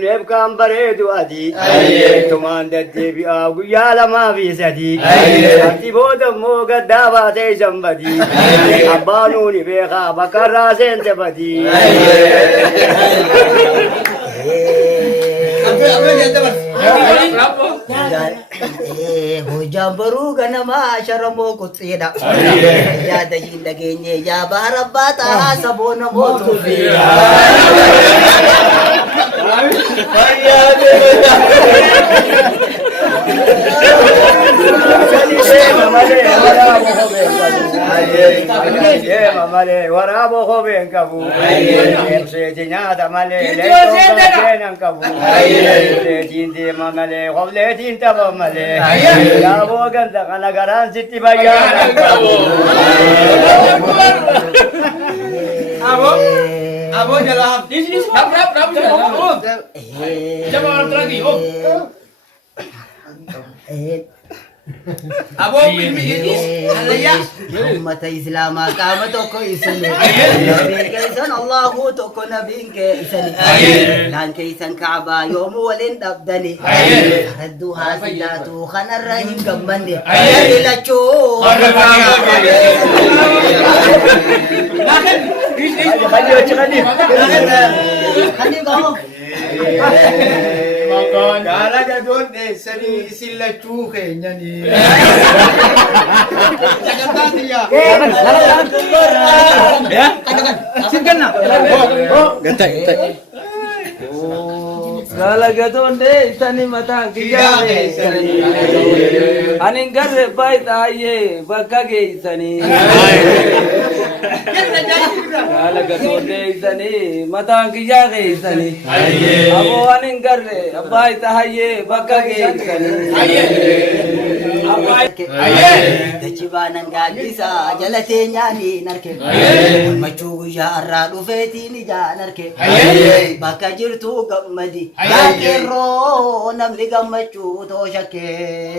سنيب كان بريد وادي تمان ددي بياو يا لما في سدي أنتي بودم مو قدابة تيجنبدي أبانوني بيخا بكر راسين تبدي Hojaan baruu ganamaa sharamoo kutseedha. Yaada hin dhageenye yaa baara baataa saboona mootuufi. Waraabo hobeen qabu. Seeti nyaata malee. Qabu. Seetiin deema malee. Hobleetiin tapha malee. Yaaboo ganda kana garaan sitti fayyaan qabu. Abo jalan. Rap. Coba orang lagi. Abo ini alaya. Ummata Islaamaa qaama tokko isini. Nabiin keessan Allahu tokko nabiin keessani. Laan keessan Kaabaa yoomuu waliin dhabdani. Radduu haasilaatu kanarra hin gammanne. Ilachuu. Khani gaho. Gara gadon seni isillachu kenyani. Jakarta dia. Ya. Singgana. Gantai. Gala gadonde isani matang kiyame isani anin garre baita aye bakage isani gala gadonde isani matang kiyage isani abo anin garre baita aye bakage isani Dachibanan gaadisa jalatee nyaani narke machuu guyyaa irraa dhufeetiin ijaa narke bakka jirtu gammadi Yeroo namni gammachuu too shakkee.